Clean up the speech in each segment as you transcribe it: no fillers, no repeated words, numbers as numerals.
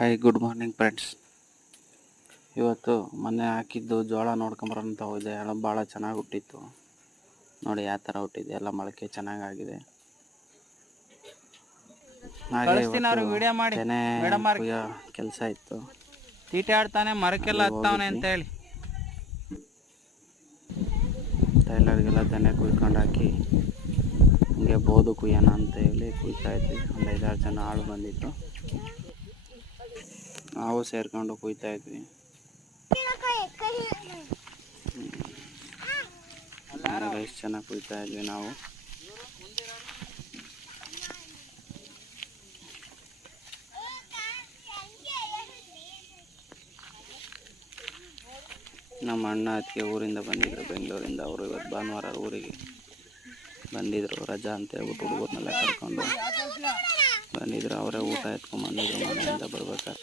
Hi good morning friends. ಇವತ್ತು ಮೊನ್ನೆ ಹಾಕಿದ್ದು ಜೋಳ ನೋಡ್ಕೊಂಬರಂತ ಹೋದೆ. ಭಾಳ ಚೆನ್ನಾಗಿ ಹುಟ್ಟಿತ್ತು ನೋಡಿ, ಯಾವ ಥರ ಹುಟ್ಟಿದೆ, ಎಲ್ಲ ಮೊಳಕೆ ಚೆನ್ನಾಗಾಗಿದೆ. ಹಾಗೆ ತೆನೆ ಕುಯ್ಯೋ ಕೆಲಸ ಇತ್ತು. ತೀಟೆ ಆಡ್ತಾನೆ, ಮರಕ್ಕೆಲ್ಲ ಹತ್ತಾವನೆ ಅಂತ ಹೇಳಿ ಟೈಲರ್ಗೆಲ್ಲ ತೆನೆ ಕುಯ್ಕೊಂಡು ಹಾಕಿ ಹಂಗೆ ಬೋದು ಕುಯ್ಯೋಣ ಅಂತ ಹೇಳಿ ಕುಯ್ತಾ ಇದ್ವಿ. ಒಂದು 5-6 ಜನ ಆಳು ಬಂದಿತ್ತು, ನಾವು ಸೇರ್ಕೊಂಡು ಕುಯ್ತಾ ಇದ್ವಿ. ಎಷ್ಟು ಚೆನ್ನಾಗಿ ಕುಯ್ತಾ ಇದ್ವಿ ನಾವು. ನಮ್ಮ ಅಣ್ಣ ಅದಕ್ಕೆ ಊರಿಂದ ಬಂದಿದ್ರು, ಬೆಂಗಳೂರಿಂದ. ಅವರು ಇವತ್ತು ಭಾನುವಾರ ಊರಿಗೆ ಬಂದಿದ್ರು, ರಜಾ ಅಂತ ಹೇಳ್ಬಿಟ್ಟು ಹುಡುಗರನ್ನೆಲ್ಲ ಕರ್ಕೊಂಡು ಬಂದಿದ್ರು. ಅವರೇ ಊಟ ಎತ್ಕೊಂಡ್ಬಂದಿದ್ರು ಮನೆಯಿಂದ ಬರ್ಬೇಕಾದ್ರೆ.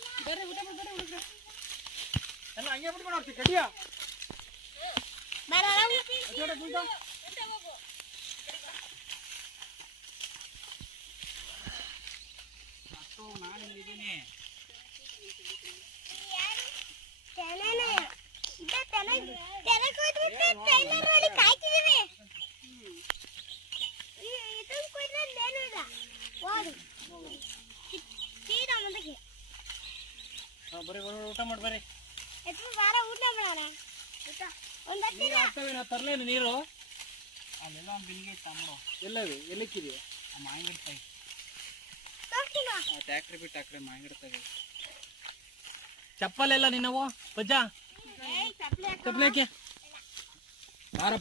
ಊಟ ಮಾಡ್ಬರ್ರಿ. ತರ್ಲೇನು ನೀರು? ಅಲ್ಲೆಲ್ಲ ಒಂದು ಬಿಲ್ಗೆ ತಮ್ಮರು ಎಲ್ಲವೇ ಎಲ್ಲಿಕ್ಕಿದೆಯೋ ಆ ಮಾಂಗಿಡ್ತಾಯಿ ಟ್ಯಾಕ್ಟ್ರಿ ಬಿಟ್ಟು ಹಾಕ್ರೆ ಮಾಂಗಿಡ್ತಾವೆ. ಚಪ್ಪಲೆಲ್ಲ ನಿನ್ನವು ಬಜ್ಜ ಚಪ್ಪಲಿಕ್ಕೆ ಬಾರಪ್ಪ.